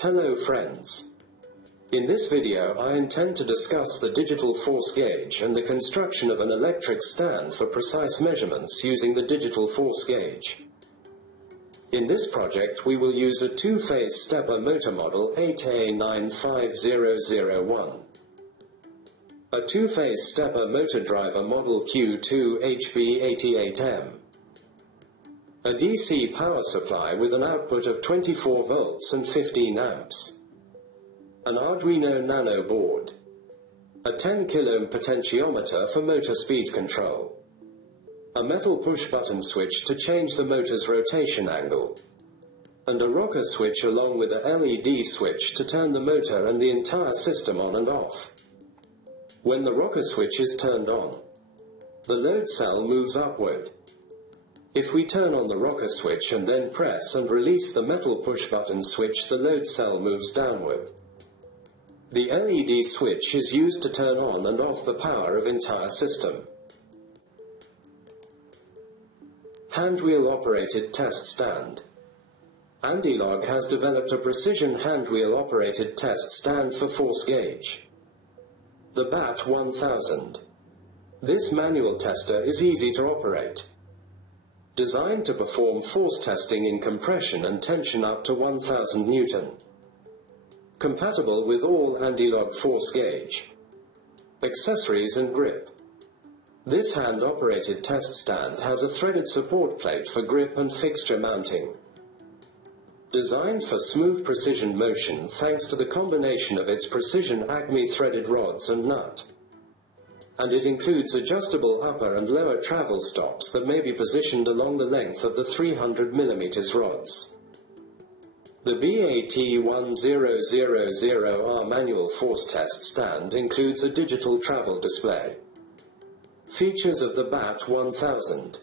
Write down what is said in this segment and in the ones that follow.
Hello friends. In this video I intend to discuss the digital force gauge and the construction of an electric stand for precise measurements using the digital force gauge. In this project we will use a two-phase stepper motor model 8A95001. A two-phase stepper motor driver model Q2HB88M. A DC power supply with an output of 24 volts and 15 amps. An Arduino Nano board. A 10 kilo potentiometer for motor speed control. A metal push-button switch to change the motor's rotation angle. And a rocker switch along with a LED switch to turn the motor and the entire system on and off. When the rocker switch is turned on, the load cell moves upward. If we turn on the rocker switch and then press and release the metal push-button switch, the load cell moves downward. The LED switch is used to turn on and off the power of entire system. Handwheel operated test stand. Andilog has developed a precision handwheel operated test stand for force gauge. The BAT 1000. This manual tester is easy to operate. Designed to perform force testing in compression and tension up to 1000 Newton. Compatible with all Andilog force gauge. Accessories and grip. This hand-operated test stand has a threaded support plate for grip and fixture mounting. Designed for smooth precision motion thanks to the combination of its precision Acme threaded rods and nut. And it includes adjustable upper and lower travel stops that may be positioned along the length of the 300 mm rods. The BAT1000R manual force test stand includes a digital travel display. Features of the BAT 1000.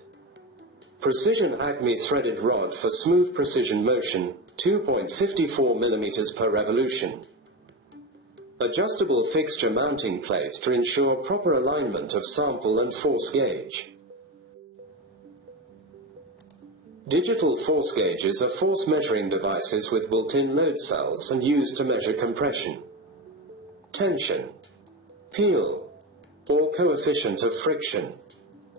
Precision Acme threaded rod for smooth precision motion, 2.54 mm per revolution. Adjustable fixture mounting plate to ensure proper alignment of sample and force gauge. Digital force gauges are force measuring devices with built-in load cells and used to measure compression, tension, peel, or coefficient of friction.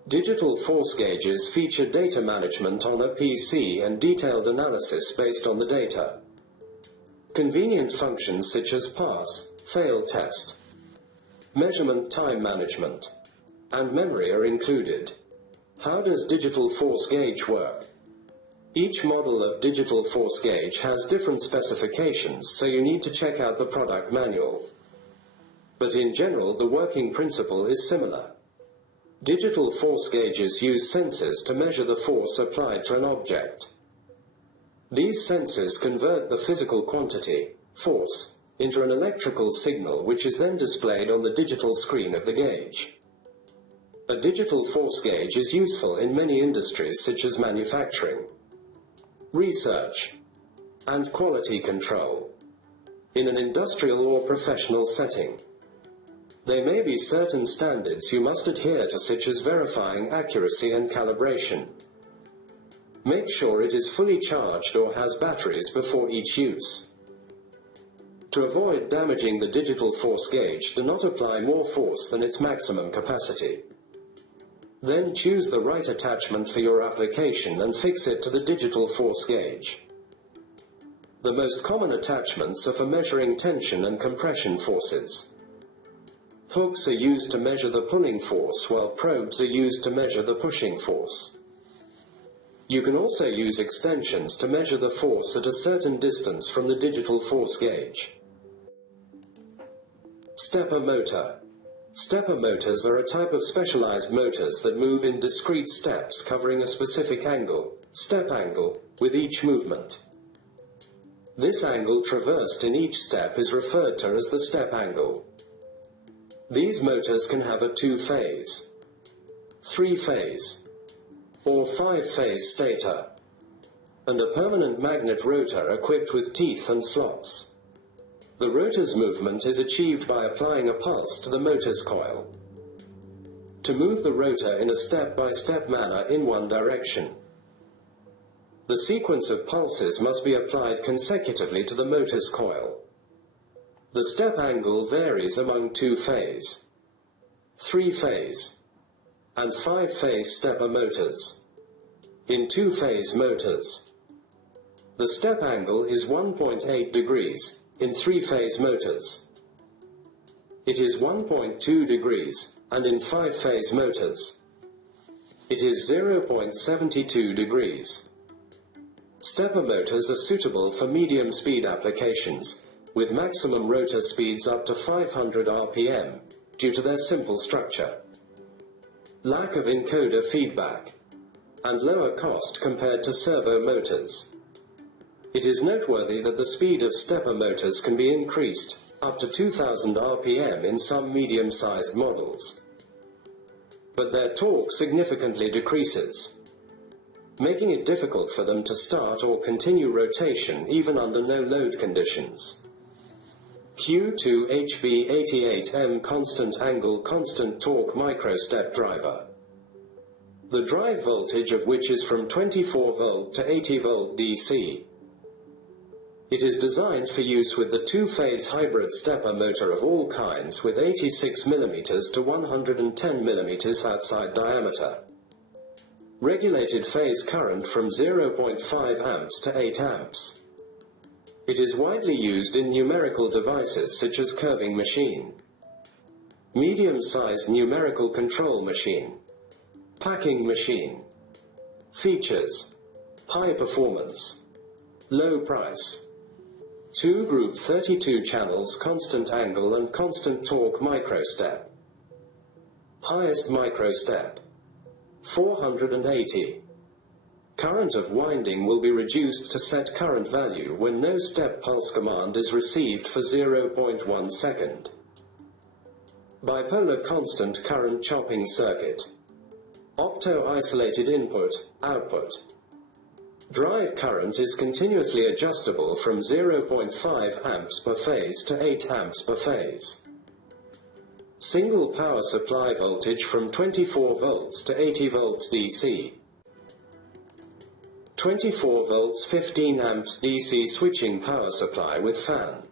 Digital force gauges feature data management on a PC and detailed analysis based on the data. Convenient functions such as pass, fail test, measurement time management, and memory are included. How does digital force gauge work? Each model of digital force gauge has different specifications, so you need to check out the product manual. But in general, the working principle is similar. Digital force gauges use sensors to measure the force applied to an object. These sensors convert the physical quantity, force, into an electrical signal which is then displayed on the digital screen of the gauge. A digital force gauge is useful in many industries such as manufacturing, research, and quality control. In an industrial or professional setting, there may be certain standards you must adhere to, such as verifying accuracy and calibration. Make sure it is fully charged or has batteries before each use. To avoid damaging the digital force gauge, do not apply more force than its maximum capacity. Then choose the right attachment for your application and fix it to the digital force gauge. The most common attachments are for measuring tension and compression forces. Hooks are used to measure the pulling force, while probes are used to measure the pushing force. You can also use extensions to measure the force at a certain distance from the digital force gauge. Stepper motor. Stepper motors are a type of specialized motors that move in discrete steps covering a specific angle, step angle, with each movement. This angle traversed in each step is referred to as the step angle. These motors can have a two-phase, three-phase, or five-phase stator, and a permanent magnet rotor equipped with teeth and slots. The rotor's movement is achieved by applying a pulse to the motor's coil to move the rotor in a step-by-step manner in one direction. The sequence of pulses must be applied consecutively to the motor's coil. The step angle varies among 2-phase, 3-phase, and 5-phase stepper motors. In 2-phase motors, the step angle is 1.8 degrees. In 3-phase motors, it is 1.2 degrees, and in 5-phase motors, it is 0.72 degrees. Stepper motors are suitable for medium-speed applications, with maximum rotor speeds up to 500 RPM, due to their simple structure, lack of encoder feedback, and lower cost compared to servo motors. It is noteworthy that the speed of stepper motors can be increased up to 2000 RPM in some medium-sized models, but their torque significantly decreases, making it difficult for them to start or continue rotation even under no load conditions. Q2HB88M constant angle constant torque microstep driver, the drive voltage of which is from 24 volt to 80 volt DC. It is designed for use with the 2-phase hybrid stepper motor of all kinds with 86 mm to 110 mm outside diameter. Regulated phase current from 0.5 amps to 8 amps. It is widely used in numerical devices such as curving machine, medium-sized numerical control machine, packing machine. Features: high performance, low price. 2 group 32 channels constant angle and constant torque microstep. Highest microstep 480. Current of winding will be reduced to set current value when no step pulse command is received for 0.1 second. Bipolar constant current chopping circuit. Opto-isolated input-output. Drive current is continuously adjustable from 0.5 amps per phase to 8 amps per phase. Single power supply voltage from 24 volts to 80 volts DC. 24 volts 15 amps DC switching power supply with fan.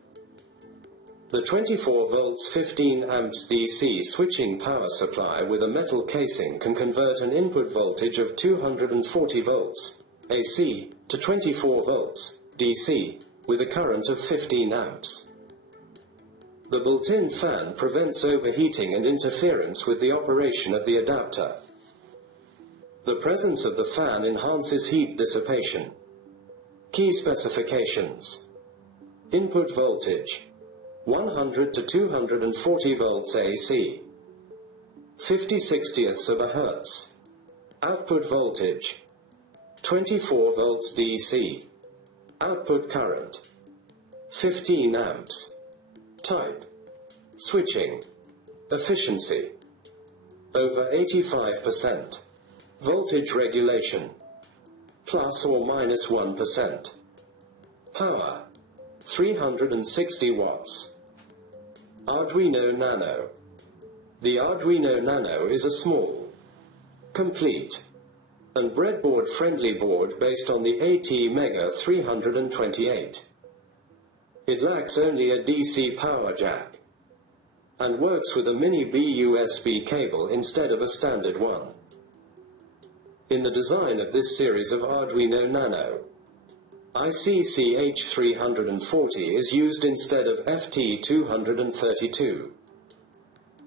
The 24 volts 15 amps DC switching power supply with a metal casing can convert an input voltage of 240 volts AC to 24 volts DC with a current of 15 amps. The built-in fan prevents overheating and interference with the operation of the adapter. The presence of the fan enhances heat dissipation. Key specifications: input voltage 100 to 240 volts AC, 50/60ths of a hertz. Output voltage 24 volts DC. Output current 15 amps. Type: switching. Efficiency over 85%. Voltage regulation plus or minus 1%. Power 360 watts. Arduino Nano. The Arduino Nano is a small, complete, and breadboard-friendly board based on the ATmega 328. It lacks only a DC power jack, and works with a mini USB cable instead of a standard one. In the design of this series of Arduino Nano, IC-CH340 is used instead of FT232,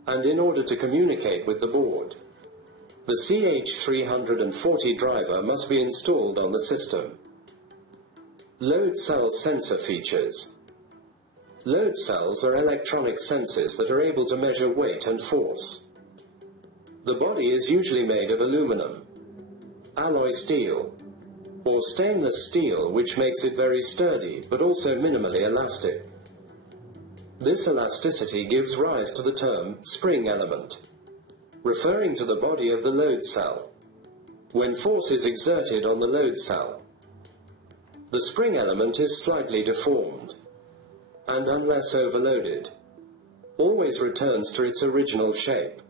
and in order to communicate with the board, the CH340 driver must be installed on the system. Load cell sensor features. Load cells are electronic sensors that are able to measure weight and force. The body is usually made of aluminum, alloy steel, or stainless steel, which makes it very sturdy but also minimally elastic. This elasticity gives rise to the term spring element, referring to the body of the load cell. When force is exerted on the load cell, the spring element is slightly deformed, and unless overloaded, always returns to its original shape.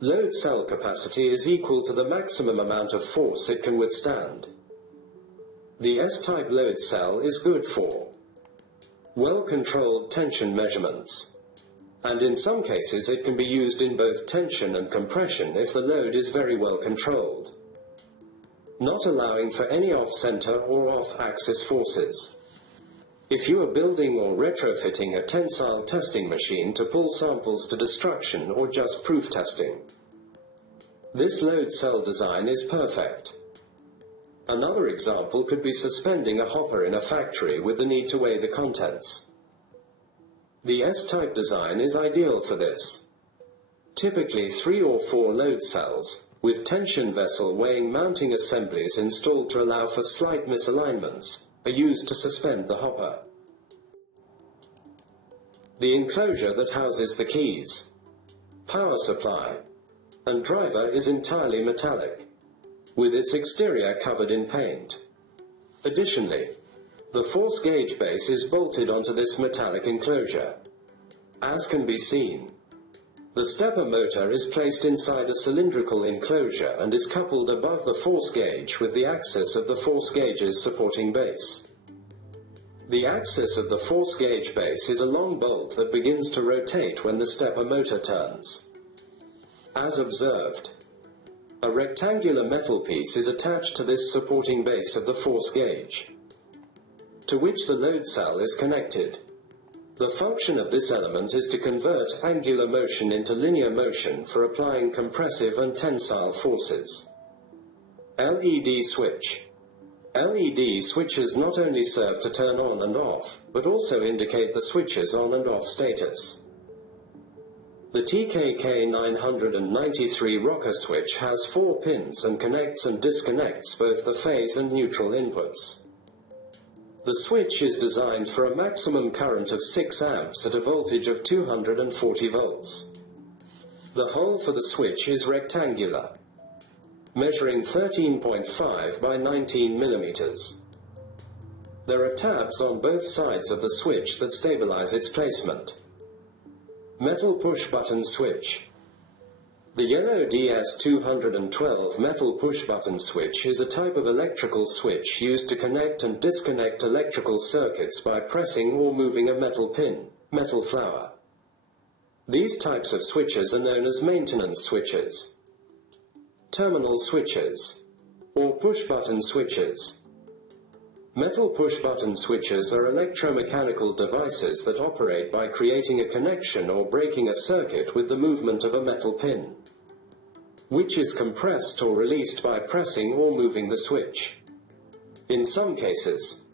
Load cell capacity is equal to the maximum amount of force it can withstand. The S-type load cell is good for well-controlled tension measurements, and in some cases it can be used in both tension and compression if the load is very well controlled, not allowing for any off-center or off-axis forces. If you are building or retrofitting a tensile testing machine to pull samples to destruction or just proof testing, this load cell design is perfect. Another example could be suspending a hopper in a factory with the need to weigh the contents. The S-type design is ideal for this. Typically 3 or 4 load cells, with tension vessel weighing mounting assemblies installed to allow for slight misalignments, are used to suspend the hopper. The enclosure that houses the keys, power supply, and driver is entirely metallic, with its exterior covered in paint. Additionally, the force gauge base is bolted onto this metallic enclosure. As can be seen, the stepper motor is placed inside a cylindrical enclosure and is coupled above the force gauge with the axis of the force gauge's supporting base. The axis of the force gauge base is a long bolt that begins to rotate when the stepper motor turns. As observed, a rectangular metal piece is attached to this supporting base of the force gauge, to which the load cell is connected. The function of this element is to convert angular motion into linear motion for applying compressive and tensile forces. LED switch. LED switches not only serve to turn on and off, but also indicate the switch's on and off status. The TKK993 rocker switch has 4 pins and connects and disconnects both the phase and neutral inputs. The switch is designed for a maximum current of 6 amps at a voltage of 240 volts. The hole for the switch is rectangular, measuring 13.5 by 19 millimeters. There are tabs on both sides of the switch that stabilize its placement. Metal push-button switch. The yellow DS212 metal push-button switch is a type of electrical switch used to connect and disconnect electrical circuits by pressing or moving a metal pin, metal flower. These types of switches are known as maintenance switches, terminal switches, or push-button switches. Metal push-button switches are electromechanical devices that operate by creating a connection or breaking a circuit with the movement of a metal pin, which is compressed or released by pressing or moving the switch. In some cases,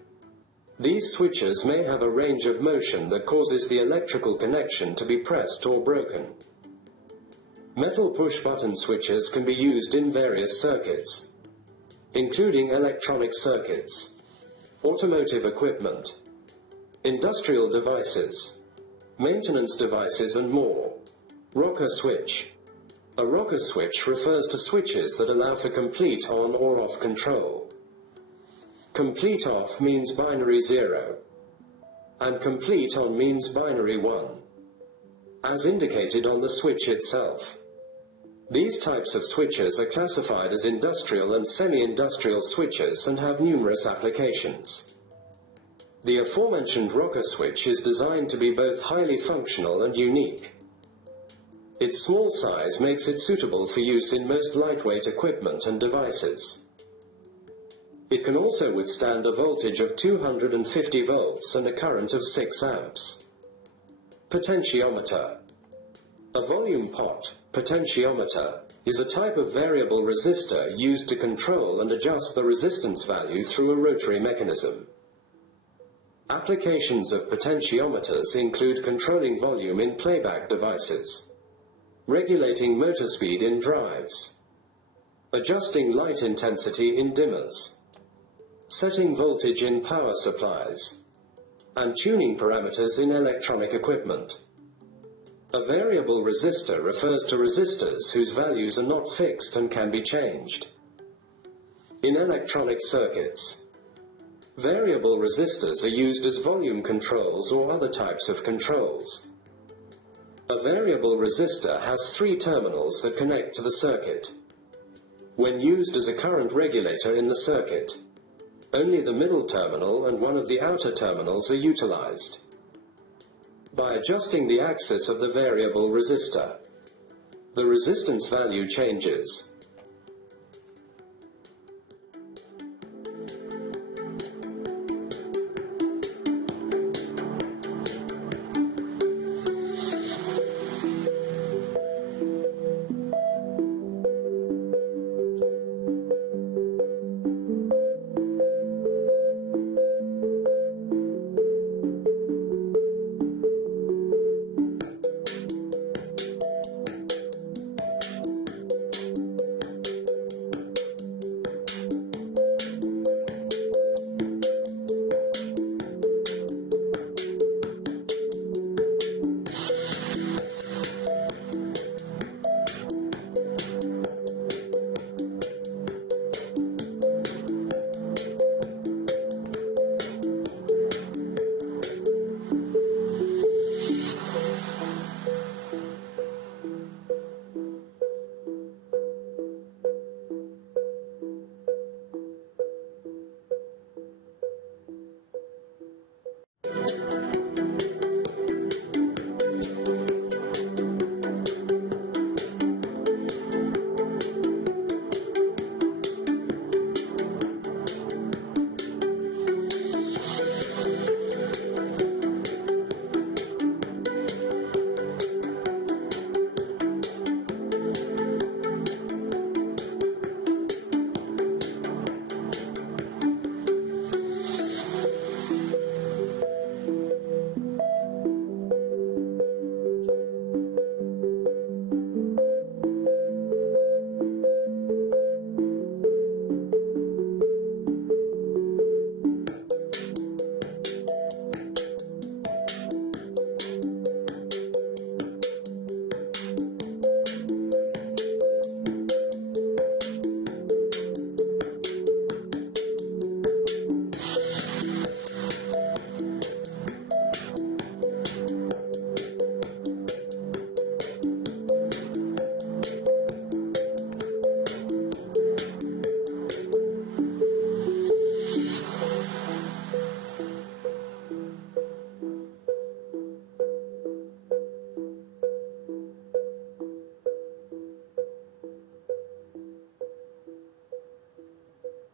these switches may have a range of motion that causes the electrical connection to be pressed or broken. Metal push-button switches can be used in various circuits, including electronic circuits, automotive equipment, industrial devices, maintenance devices and more. Rocker switch. A rocker switch refers to switches that allow for complete on or off control. Complete off means binary 0, and complete on means binary 1, as indicated on the switch itself. These types of switches are classified as industrial and semi-industrial switches and have numerous applications. The aforementioned rocker switch is designed to be both highly functional and unique. Its small size makes it suitable for use in most lightweight equipment and devices. It can also withstand a voltage of 250 volts and a current of 6 amps. Potentiometer. A volume pot, potentiometer, is a type of variable resistor used to control and adjust the resistance value through a rotary mechanism. Applications of potentiometers include controlling volume in playback devices, regulating motor speed in drives, adjusting light intensity in dimmers, setting voltage in power supplies, and tuning parameters in electronic equipment. A variable resistor refers to resistors whose values are not fixed and can be changed. In electronic circuits, variable resistors are used as volume controls or other types of controls. A variable resistor has 3 terminals that connect to the circuit. When used as a current regulator in the circuit, Only the middle terminal and one of the outer terminals are utilized. By adjusting the axis of the variable resistor, the resistance value changes.